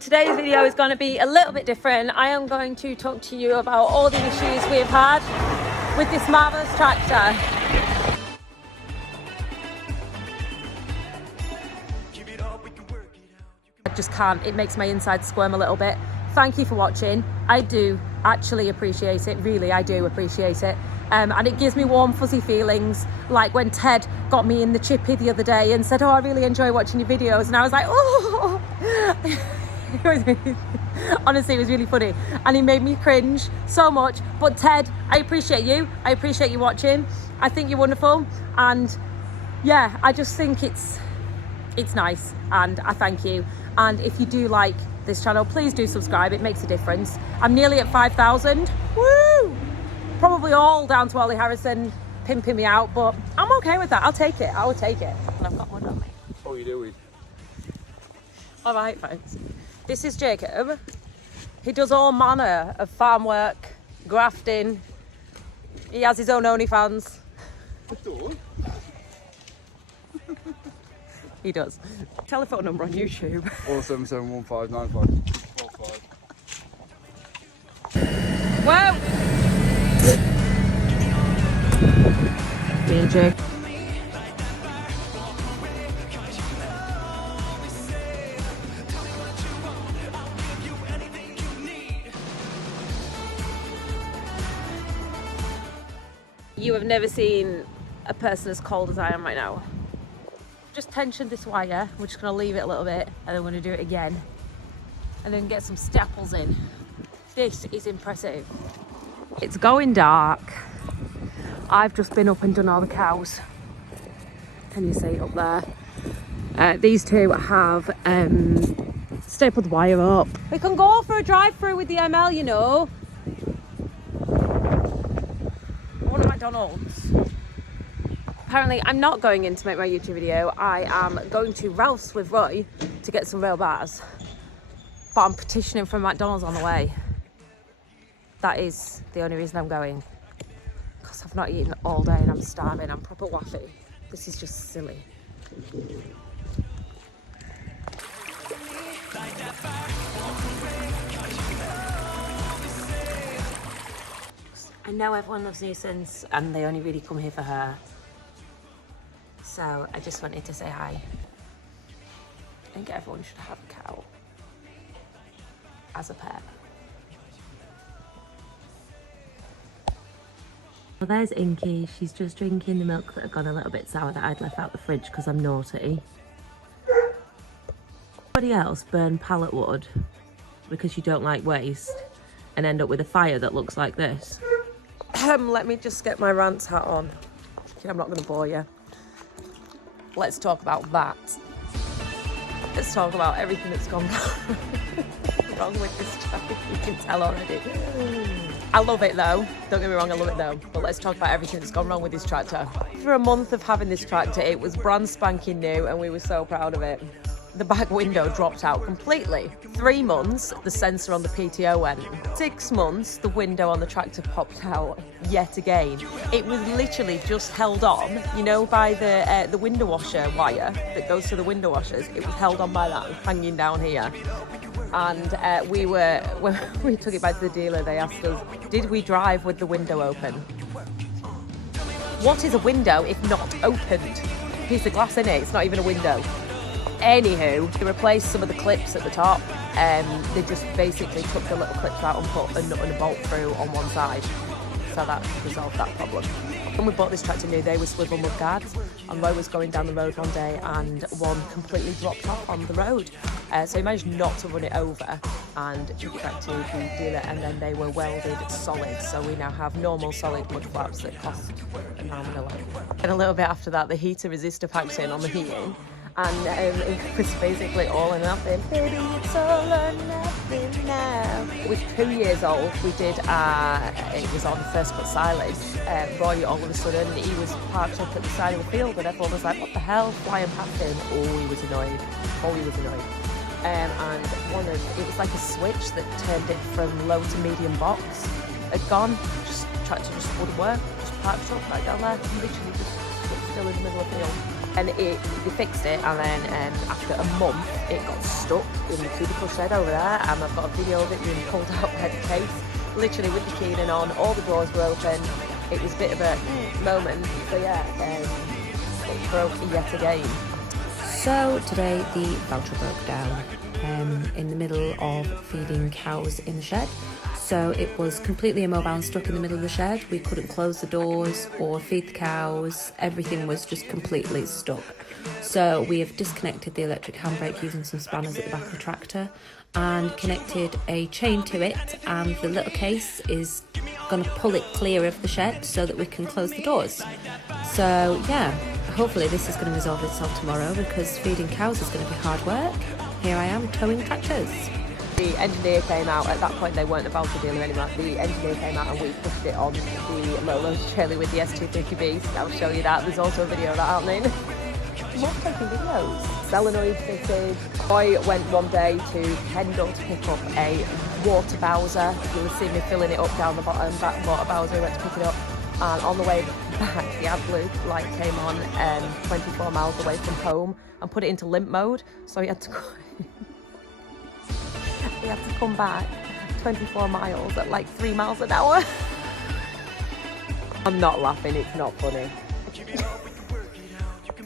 Today's video is going to be a little bit different. I am going to talk to you about all the issues we've had with this marvellous tractor. I just can't, it makes my inside squirm a little bit. Thank you for watching. I do actually appreciate it, really, I do appreciate it. And it gives me warm fuzzy feelings, like when Ted got me in the chippy the other day and said, oh, I really enjoy watching your videos, and I was like, oh. Honestly, it was really funny, and he made me cringe so much. But Ted, I appreciate you watching. I think you're wonderful, and yeah, I just think it's nice, and I thank you. And if you do like this channel, please do subscribe, it makes a difference. I'm nearly at 5,000. Woo! Probably all down to Ollie Harrison pimping me out, but I'm okay with that. I'll take it. I will take it. And I've got one on me. Oh, you do it. All right, folks. This is Jacob. He does all manner of farm work, grafting. He has his own OnlyFans. He does. Telephone number on YouTube. 077159545. Whoa! Me and Jake. You have never seen a person as cold as I am right now. Just tensioned this wire. We're just gonna leave it a little bit and then we're gonna do it again. And then get some staples in. This is impressive. It's going dark. I've just been up and done all the cows. Can you see it up there? These two have stapled the wire up. We can go for a drive through with the ML, you know. McDonald's. Apparently I'm not going in to make my YouTube video. I am going to Ralph's with Roy to get some real bars, but I'm petitioning for McDonald's on the way. That is the only reason I'm going, because I've not eaten all day and I'm starving. I'm proper waffy. This is just silly. I know everyone loves Nuisance and they only really come here for her. So I just wanted to say hi. I think everyone should have a cow as a pet. Well, there's Inky. She's just drinking the milk that had gone a little bit sour that I'd left out the fridge because I'm naughty. Everybody else burn pallet wood because you don't like waste and end up with a fire that looks like this. Let me just get my RANT hat on. Okay, I'm not going to bore you. Let's talk about that. Let's talk about everything that's gone wrong with this tractor. You can tell already. I love it though. Don't get me wrong, I love it though. But let's talk about everything that's gone wrong with this tractor. For a month of having this tractor, it was brand spanking new and we were so proud of it. The back window dropped out completely. 3 months, the sensor on the PTO went. 6 months, the window on the tractor popped out yet again. It was literally just held on, you know, by the window washer wire that goes to the window washers. It was held on by that, hanging down here. And when we took it back to the dealer, they asked us, did we drive with the window open? What is a window if not opened? Piece of glass in it, it's not even a window. Anywho, they replaced some of the clips at the top. They just basically took the little clips out and put a nut and a bolt through on one side. So that resolved that problem. When we bought this tractor new, they were swivel mud guards, and Roy was going down the road one day and one completely dropped off on the road. So he managed not to run it over and took it back to the dealer, and then they were welded solid. So we now have normal solid mud flaps that cost £1 alone. And a little bit after that, the heater resistor packed in on the heating. And it was basically all or nothing. Baby, it's all or nothing now. It was 2 years old. We did, it was on first cut silage. Roy, all of a sudden, he was parked up at the side of the field and everyone was like, what the hell, flying past him. Oh, he was annoyed. And it was like a switch that turned it from low to medium box. Had gone, tractor just wouldn't work. Just parked up right down there, literally just stood still in the middle of the field. And they fixed it, and then after a month it got stuck in the cubicle shed over there, and I've got a video of it being pulled out by the case, literally with the keying on, all the doors were open. It was a bit of a moment, so yeah, it broke yet again. So today the Valtra broke down in the middle of feeding cows in the shed. So it was completely immobile and stuck in the middle of the shed. We couldn't close the doors or feed the cows. Everything was just completely stuck. So we have disconnected the electric handbrake using some spanners at the back of the tractor and connected a chain to it, and the little case is going to pull it clear of the shed so that we can close the doors. So yeah, hopefully this is going to resolve itself tomorrow, because feeding cows is going to be hard work. Here I am towing tractors. The engineer came out. At that point they weren't the Valtra dealer anymore. The engineer came out and we pushed it on the low-load trailer with the S250B. I'll show you that. There's also a video of that happening. More taking videos. Solenoid fitted. I went one day to Kendal to pick up a water bowser. You'll see me filling it up down the bottom. That water bowser, we went to pick it up. And on the way back, the AdBlue light came on 24 miles away from home and put it into limp mode. So he had to go. We had to come back 24 miles at like 3 miles an hour. I'm not laughing, it's not funny.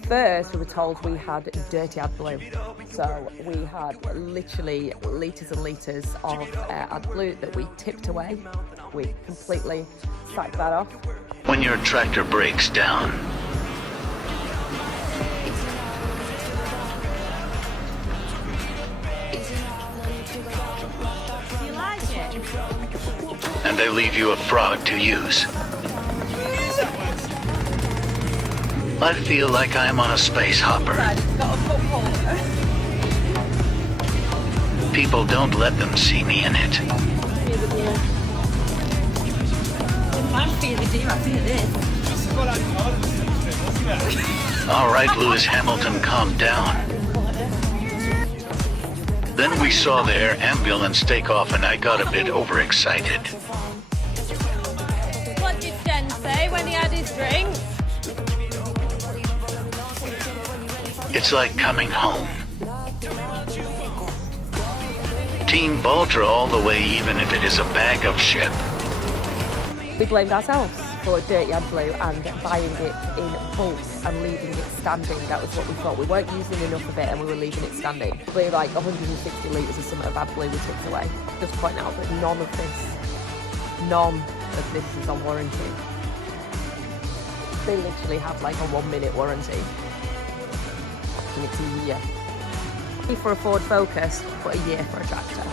First, we were told we had dirty AdBlue. So we had literally litres and litres of AdBlue that we tipped away. We completely sacked that off. When your tractor breaks down, and they leave you a frog to use, I feel like I'm on a space hopper. People don't let them see me in it. All right, Lewis Hamilton, calm down. Then we saw the air ambulance take off and I got a bit overexcited. What did Jen say when he had his drink? It's like coming home. Team Valtra all the way, even if it is a bag of shit. We blamed ourselves for dirty AdBlue and buying it in bulk and leaving it standing. That was what we thought. We weren't using enough of it and we were leaving it standing. We like 160 litres of something of AdBlue we took away. Just point out that none of this is on warranty. They literally have like a 1 minute warranty. And it's a year. For a Ford Focus, but a year for a tractor.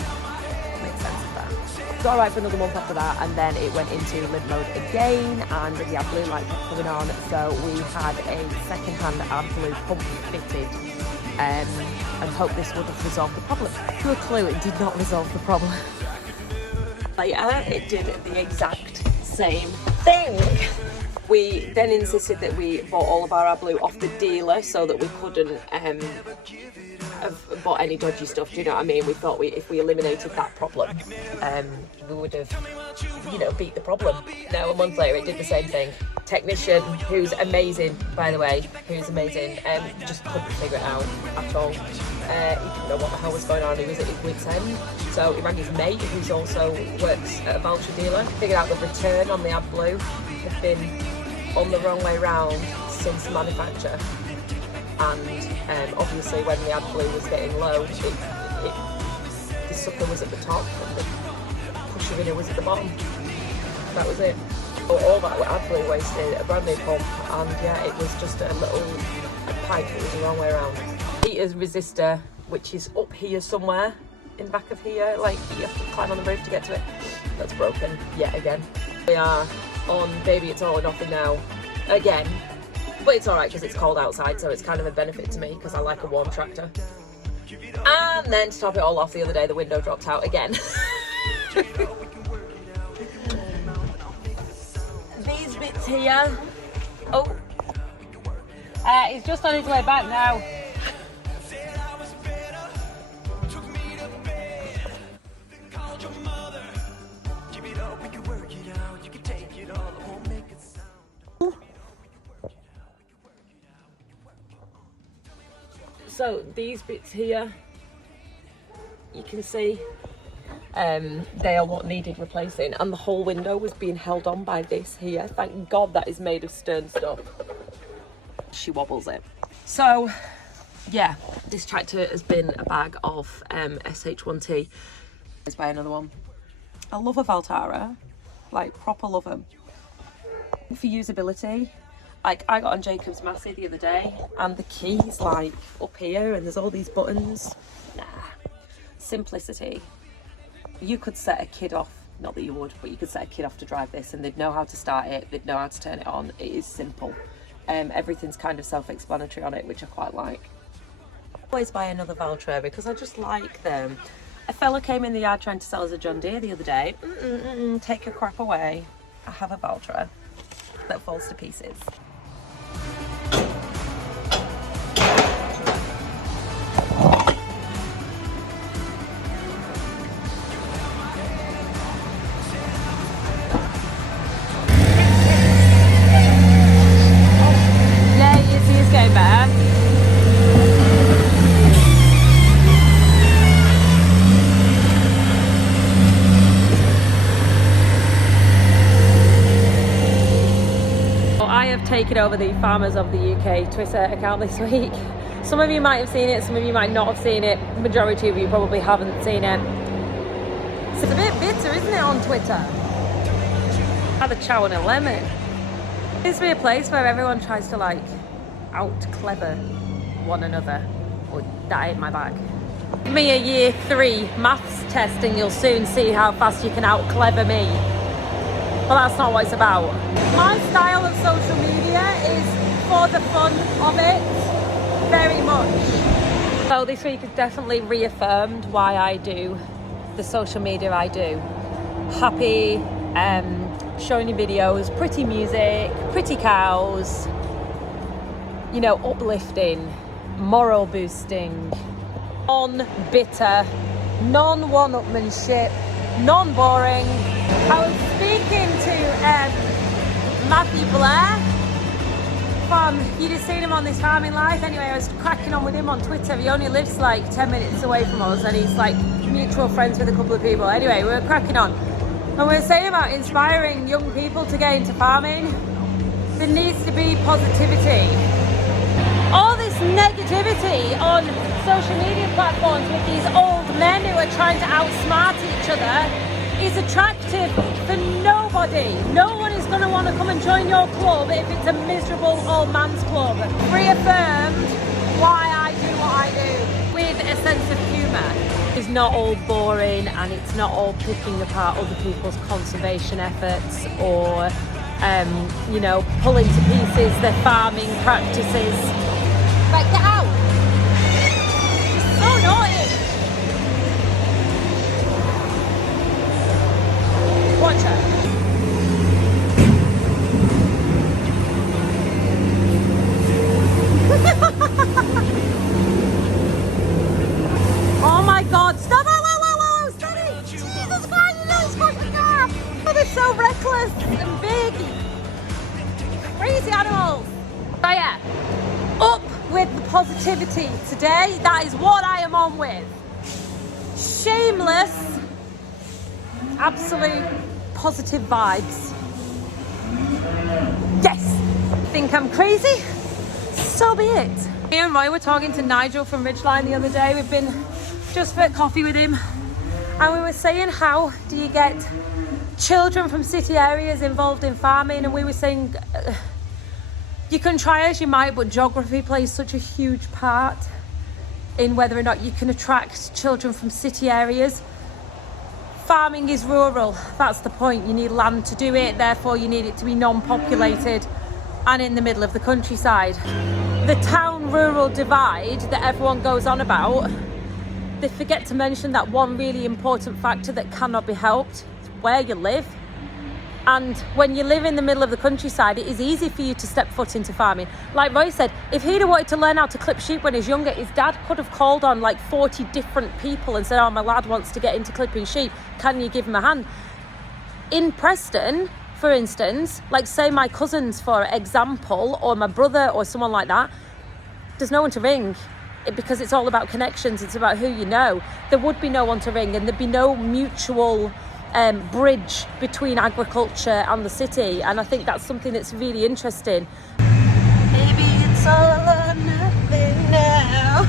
Makes sense of that. It's alright for another month after that, and then it went into limp mode again, and the AdBlue light kept coming on, so we had a second-hand AdBlue pump fitted, and hoped this would have resolved the problem. To a clue, it did not resolve the problem. Later, it did the exact same thing. We then insisted that we bought all of our AdBlue off the dealer so that we couldn't have bought any dodgy stuff, do you know what I mean? We thought if we eliminated that problem, we would have, beat the problem. Now, a month later, it did the same thing. Technician, who's amazing, by the way, just couldn't figure it out at all. He didn't know what the hell was going on. He was at his wit's end. So he rang his mate, who's also works at a Valtra dealer, figured out the return on the AdBlue had been on the wrong way round since manufacture. And obviously when the AdBlue was getting low, the sucker was at the top and the pusher inner was at the bottom. That was it. All that AdBlue wasted, a brand new pump, and yeah, it was just a pipe that was the wrong way around. Heater's resistor, which is up here somewhere, in back of here, like you have to climb on the roof to get to it. That's broken yet again. We are on Baby It's All or Nothing now, again. But it's alright because it's cold outside, so it's kind of a benefit to me because I like a warm tractor. And then to top it all off, the other day the window dropped out again. These bits here. Oh. He's just on his way back now. So these bits here, you can see, they are what needed replacing, and the whole window was being held on by this here. Thank God that is made of stern stuff. She wobbles it. So yeah, this tractor has been a bag of SH1T. Let's buy another one. I love a Valtra, like proper love them. For usability, like I got on Jacob's Massey the other day and the key's like up here and there's all these buttons. Nah. Simplicity. You could set a kid off, not that you would, but you could set a kid off to drive this and they'd know how to start it, they'd know how to turn it on. It is simple. Everything's kind of self-explanatory on it, which I quite like. Always buy another Valtra because I just like them. A fella came in the yard trying to sell us a John Deere the other day. Take your crap away. I have a Valtra that falls to pieces. Yeah, you see it's going better. I have taken over the Farmers of the UK Twitter account this week. Some of you might have seen it, some of you might not have seen it. The majority of you probably haven't seen it. It's a bit bitter, isn't it, on Twitter? Had a chow and a lemon. It used to be a place where everyone tries to like out-clever one another. Oh, that ain't my bag. Give me a year 3 maths test and you'll soon see how fast you can out-clever me. But that's not what it's about. My style of social media is for the fun of it, very much. So this week has definitely reaffirmed why I do the social media I do. Happy, showing you videos, pretty music, pretty cows, you know, uplifting, moral boosting, non-bitter, non-one-upmanship, non-boring. I was speaking to Matthew Blair you'd have seen him on this farming life. Anyway, I was cracking on with him on Twitter. He only lives like 10 minutes away from us and he's like mutual friends with a couple of people. Anyway, we were cracking on and we were saying about inspiring young people to get into farming. There needs to be positivity. All this negativity on social media platforms with these old men who are trying to outsmart each other is attractive for nobody. No one is going to want to come and join your club if it's a miserable old man's club. Reaffirmed why I do what I do with a sense of humour. It's not all boring and it's not all picking apart other people's conservation efforts or you know, pulling to pieces their farming practices. Right, get out! It's so naughty! Watch her. Oh my God! Stop! Whoa! Steady! Jesus Christ! You know this fucking car! Oh, they're so reckless and big. Crazy animals. So yeah, up with the positivity today. That is what I am on with. Shameless, absolute positive vibes. Yes! Think I'm crazy? So be it. Me and Roy were talking to Nigel from Ridgeline the other day. We've been just for coffee with him and we were saying, how do you get children from city areas involved in farming? And we were saying you can try as you might, but geography plays such a huge part in whether or not you can attract children from city areas. Farming is rural, that's the point. You need land to do it, therefore you need it to be non-populated and in the middle of the countryside. The town-rural divide that everyone goes on about, they forget to mention that one really important factor that cannot be helped is where you live. And when you live in the middle of the countryside, it is easy for you to step foot into farming. Like Roy said, if he'd have wanted to learn how to clip sheep when he was younger, his dad could have called on like 40 different people and said, oh, my lad wants to get into clipping sheep, can you give him a hand? In Preston, for instance, like say my cousins, for example, or my brother or someone like that, there's no one to ring. because it's all about connections, it's about who you know, there would be no one to ring, and there'd be no mutual bridge between agriculture and the city. And I think that's something that's really interesting. Maybe it's all or nothing now.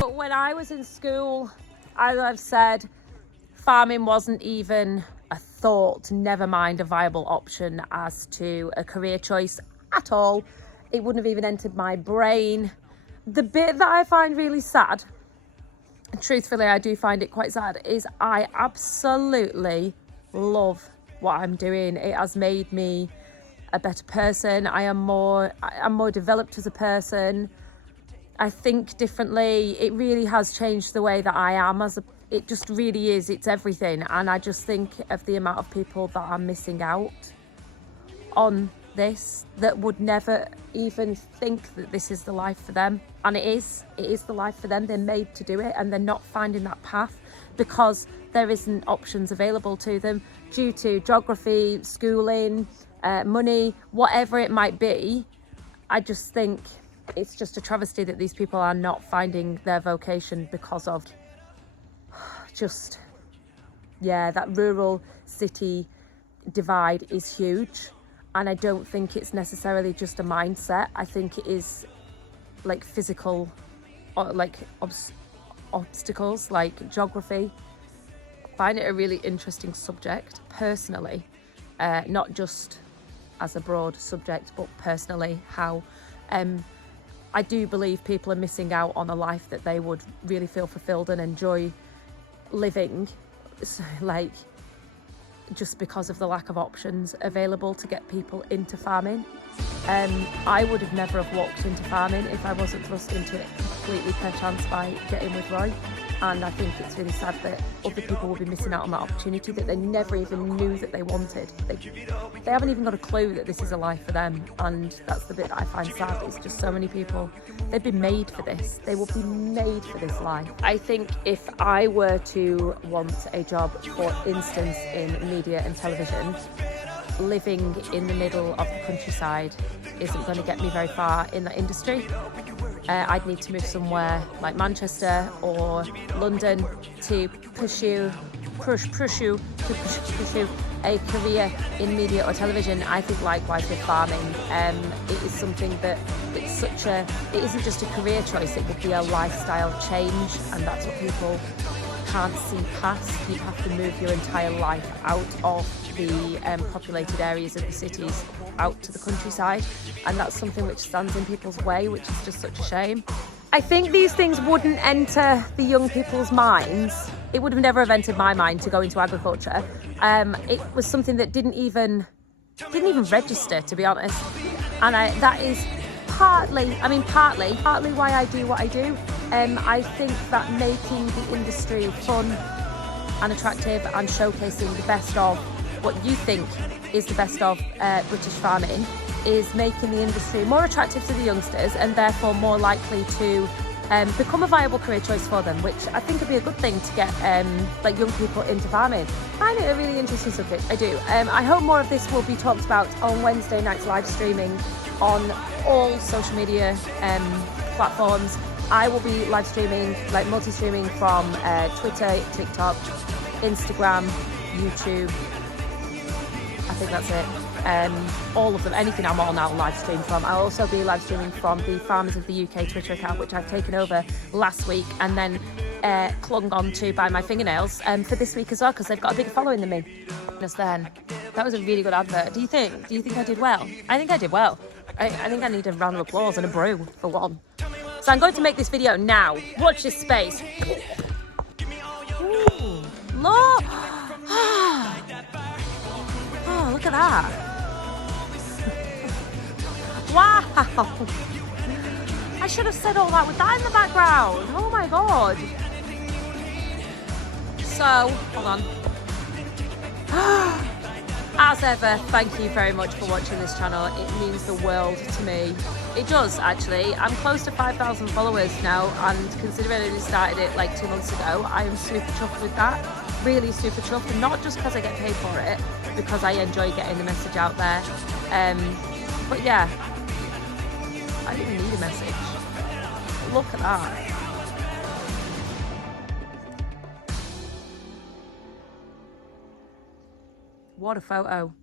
But when I was in school, as I've said, farming wasn't even a thought, never mind a viable option as to a career choice at all. It wouldn't have even entered my brain. The bit that I find really sad, and truthfully I do find it quite sad, is I absolutely love what I'm doing. It has made me a better person. I'm more developed as a person. I think differently. It really has changed the way that I am it just really is. It's everything. And I just think of the amount of people that are missing out on this, that would never even think that this is the life for them. And it is the life for them. They're made to do it, and they're not finding that path because there isn't options available to them due to geography, schooling, money, whatever it might be. I just think it's just a travesty that these people are not finding their vocation because of just, that rural city divide is huge. And I don't think it's necessarily just a mindset. I think it is like physical, or like obstacles, like geography. I find it a really interesting subject personally, not just as a broad subject, but personally, how I do believe people are missing out on a life that they would really feel fulfilled and enjoy living, like, just because of the lack of options available to get people into farming. I would have never have walked into farming if I wasn't thrust into it completely per chance by getting with Roy. And I think it's really sad that other people will be missing out on that opportunity that they never even knew that they wanted. They haven't even got a clue that this is a life for them. And that's the bit that I find sad. It's just so many people, they've been made for this. They will be made for this life. I think if I were to want a job, for instance, in media and television, living in the middle of the countryside isn't going to get me very far in that industry. I'd need to move somewhere like Manchester or London to pursue a career in media or television. I think likewise with farming. It is something that it isn't just a career choice, it would be a lifestyle change, and that's what people can't see past. You'd have to move your entire life out of the populated areas of the cities out to the countryside, and that's something which stands in people's way, which is just such a shame. I think these things wouldn't enter the young people's minds. It would have never have entered my mind to go into agriculture. It was something that didn't even register, to be honest, and that is partly why I do what I do. I think that making the industry fun and attractive and showcasing the best of what you think is the best of British farming is making the industry more attractive to the youngsters, and therefore more likely to become a viable career choice for them, which I think would be a good thing to get like young people into farming. I find it a really interesting subject. I do. I hope more of this will be talked about on Wednesday night's live streaming on all social media platforms. I will be live streaming, like multi-streaming from Twitter, TikTok, Instagram, YouTube. I think that's it. All of them, anything I'm on, I'll live stream from. I'll also be live streaming from the Farmers of the UK Twitter account, which I've taken over last week and then clung on to by my fingernails for this week as well, because they've got a bigger following than me. Just then, that was a really good advert. Do you think I did well? I think I did well. I think I need a round of applause and a brew for one. So I'm going to make this video now. Watch this space. Ooh, look. Oh, look at that. Wow. I should have said all that with that in the background. Oh my God. So, hold on. As ever, thank you very much for watching this channel. It means the world to me. It does, actually. I'm close to 5,000 followers now, and considering I only started it like 2 months ago, I am super chuffed with that. really super chuffed, and not just because I get paid for it, because I enjoy getting the message out there. But yeah, I didn't even need a message. Look at that. What a photo.